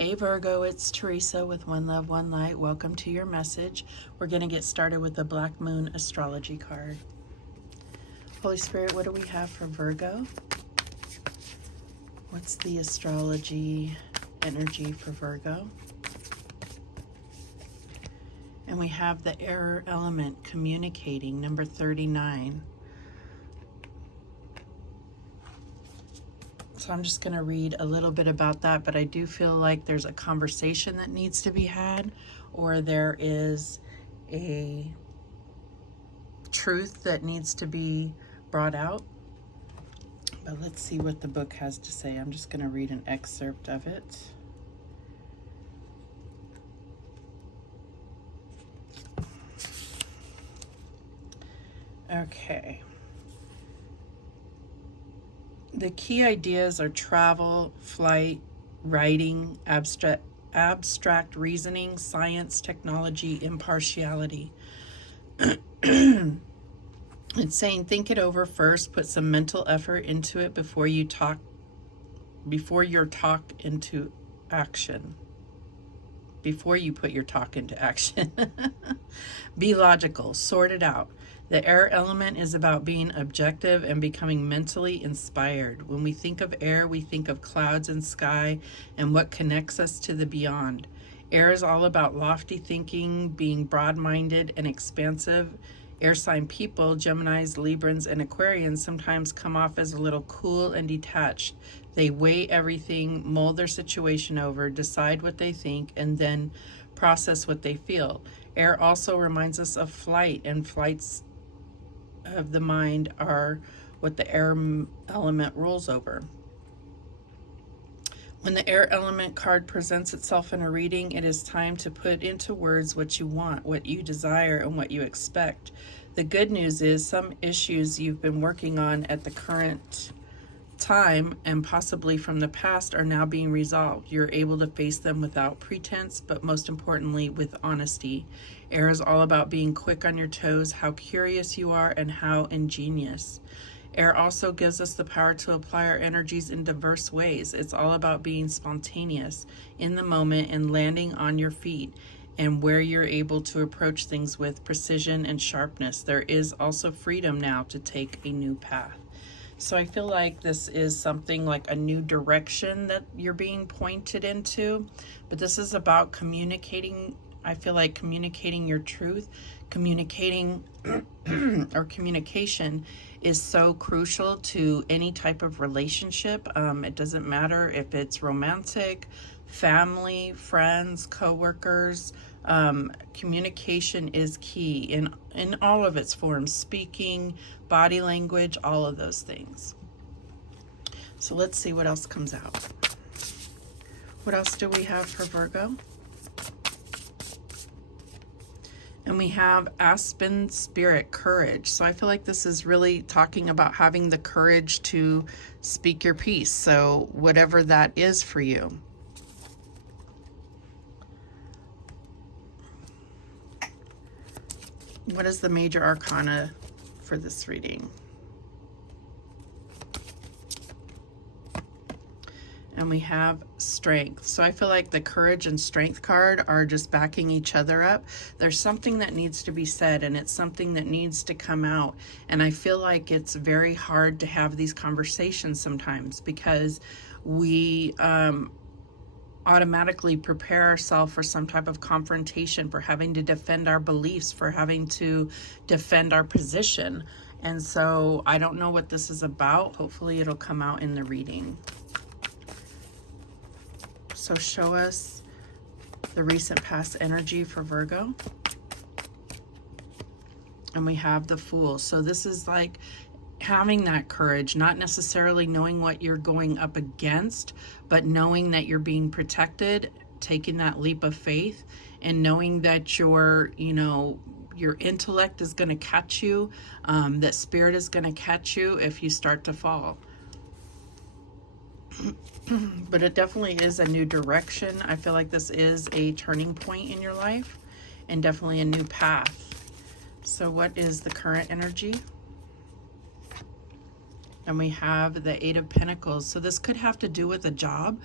Hey Virgo, it's Teresa with One Love, One Light. Welcome to your message. We're going to get started with the Black Moon Astrology card. Holy Spirit, what do we have for Virgo? What's the astrology energy for Virgo? And we have the air element communicating, number 39. So I'm just going to read a little bit about that, but I do feel like there's a conversation that needs to be had, or there is a truth that needs to be brought out. But let's see what the book has to say. I'm just going to read an excerpt of it. Okay. The key ideas are travel, flight, writing, abstract reasoning, science, technology, impartiality. It's saying think it over first, put some mental effort into it before your talk into action. Before you put your talk into action. Be logical, sort it out. The air element is about being objective and becoming mentally inspired. When we think of air, we think of clouds and sky and what connects us to the beyond. Air is all about lofty thinking, being broad-minded and expansive. Air sign people, Geminis, Librans, and Aquarians, sometimes come off as a little cool and detached. They weigh everything, mull their situation over, decide what they think, and then process what they feel. Air also reminds us of flight, and flights of the mind are what the air element rules over. When the air element card presents itself in a reading, it is time to put into words what you want, what you desire, and what you expect. The good news is some issues you've been working on at the current time and possibly from the past are now being resolved. You're able to face them without pretense, but most importantly with honesty. Air is all about being quick on your toes, how curious you are, and how ingenious. Air also gives us the power to apply our energies in diverse ways. It's all about being spontaneous, in the moment, and landing on your feet, and where you're able to approach things with precision and sharpness. There is also freedom now to take a new path. So I feel like this is something like a new direction that you're being pointed into, but this is about communicating. I feel like communicating your truth, communicating or communication is so crucial to any type of relationship. It doesn't matter if it's romantic, family, friends, coworkers. Communication is key in all of its forms, speaking, body language, all of those things. So let's see what else comes out. What else do we have for Virgo? And we have Aspen Spirit, courage. So I feel like this is really talking about having the courage to speak your piece. So whatever that is for you. What is the major arcana for this reading? And we have strength. So I feel like the courage and strength card are just backing each other up. There's something that needs to be said, and it's something that needs to come out. And I feel like it's very hard to have these conversations sometimes because we automatically prepare ourselves for some type of confrontation, for having to defend our beliefs, for having to defend our position. And so I don't know what this is about. Hopefully it'll come out in the reading. So show us the recent past energy for Virgo. And we have the Fool. So this is like having that courage, not necessarily knowing what you're going up against, but knowing that you're being protected, taking that leap of faith, and knowing that your intellect is going to catch you, that spirit is going to catch you if you start to fall. But it definitely is a new direction. I feel like this is a turning point in your life and definitely a new path. So what is the current energy? And we have the Eight of Pentacles. So this could have to do with a job.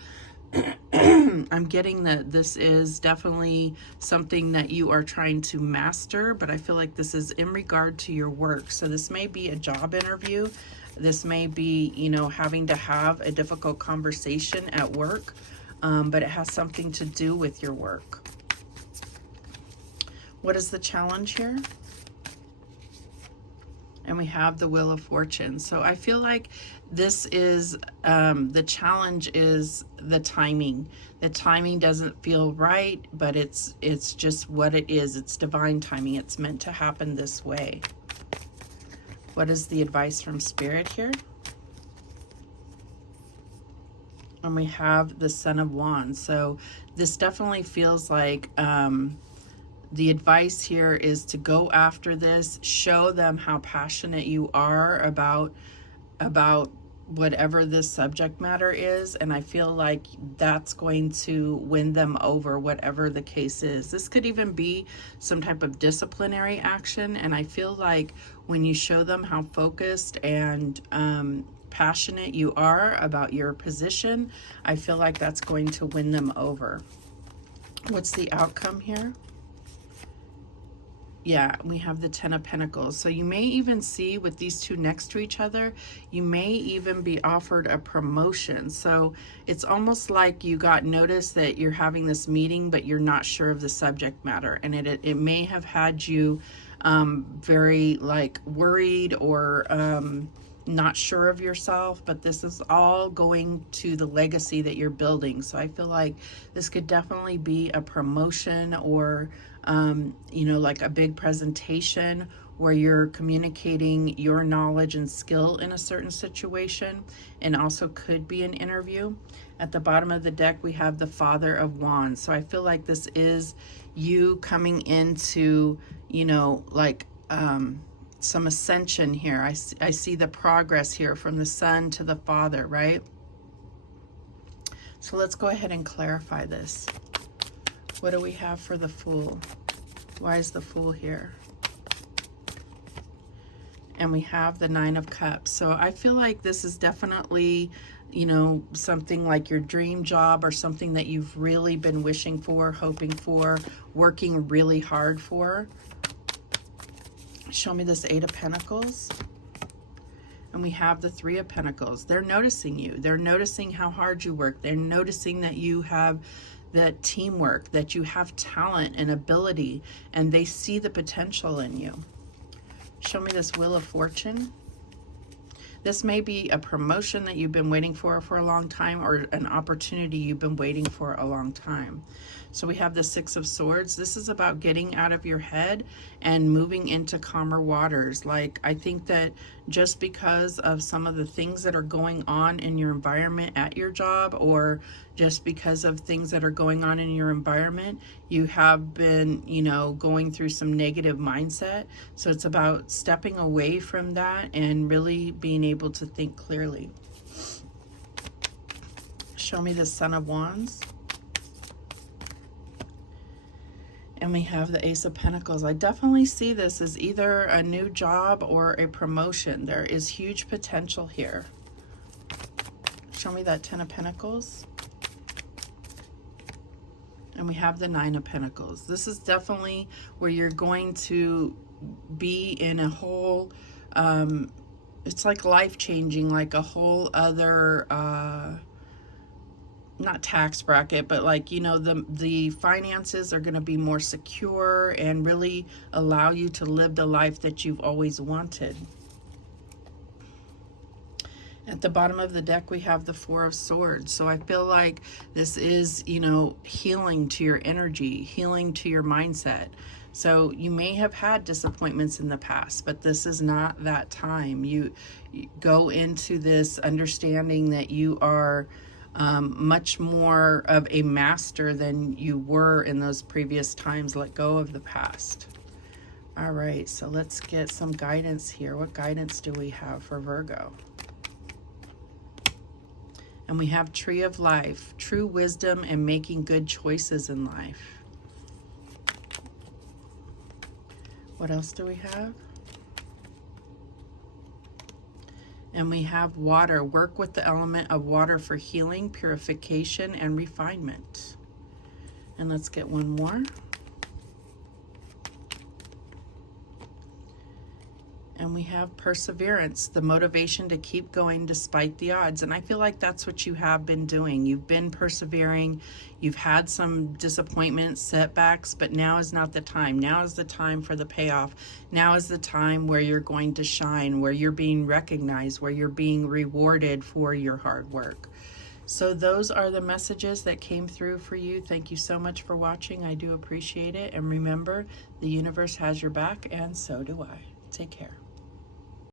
I'm getting that this is definitely something that you are trying to master, but I feel like this is in regard to your work. So this may be a job interview. This may be, you know, having to have a difficult conversation at work, but it has something to do with your work. What is the challenge here? And we have the Wheel of Fortune. So I feel like this is, the challenge is the timing. The timing doesn't feel right, but it's just what it is. It's divine timing. It's meant to happen this way. What is the advice from Spirit here? And we have the Son of Wands. So this definitely feels like, the advice here is to go after this, show them how passionate you are about whatever this subject matter is, and I feel like that's going to win them over, whatever the case is. This could even be some type of disciplinary action, and I feel like when you show them how focused and passionate you are about your position, I feel like that's going to win them over. What's the outcome here? Yeah, we have the Ten of Pentacles. So you may even see with these two next to each other, you may even be offered a promotion. So it's almost like you got notice that you're having this meeting, but you're not sure of the subject matter. And it may have had you very like worried or not sure of yourself, but this is all going to the legacy that you're building. So I feel like this could definitely be a promotion or you know, like a big presentation where you're communicating your knowledge and skill in a certain situation, and also could be an interview. At the bottom of the deck, we have the Father of Wands. So I feel like this is you coming into, you know, like some ascension here. I see the progress here from the Son to the Father, right? So let's go ahead and clarify this. What do we have for the Fool? Why is the Fool here? And we have the Nine of Cups. So I feel like this is definitely, you know, something like your dream job or something that you've really been wishing for, hoping for, working really hard for. Show me this Eight of Pentacles. And we have the Three of Pentacles. They're noticing you. They're noticing how hard you work. They're noticing that you have that teamwork, that you have talent and ability, and they see the potential in you. Show me this Wheel of Fortune. This may be a promotion that you've been waiting for a long time, or an opportunity you've been waiting for a long time. So we have the Six of Swords. This is about getting out of your head and moving into calmer waters. Like, I think that just because of some of the things that are going on in your environment at your job, or just because of things that are going on in your environment, you have been, you know, going through some negative mindset. So it's about stepping away from that and really being able to think clearly. Show me the Son of Wands. And we have the Ace of Pentacles. I definitely see this as either a new job or a promotion. There is huge potential here. Show me that Ten of Pentacles. And we have the Nine of Pentacles. This is definitely where you're going to be in a whole, it's like life-changing, like a whole other, not tax bracket, but like, you know, the finances are going to be more secure and really allow you to live the life that you've always wanted. At the bottom of the deck, we have the Four of Swords. So I feel like this is, you know, healing to your energy, healing to your mindset. So you may have had disappointments in the past, but this is not that time. You go into this understanding that you are much more of a master than you were in those previous times. Let go of the past. All right, so let's get some guidance here. What guidance do we have for Virgo? And we have Tree of Life, true wisdom and making good choices in life. What else do we have? And we have water. Work with the element of water for healing, purification, and refinement. And let's get one more. And we have perseverance, the motivation to keep going despite the odds. And I feel like that's what you have been doing. You've been persevering. You've had some disappointments, setbacks, but now is not the time. Now is the time for the payoff. Now is the time where you're going to shine, where you're being recognized, where you're being rewarded for your hard work. So those are the messages that came through for you. Thank you so much for watching. I do appreciate it. And remember, the universe has your back, and so do I. Take care.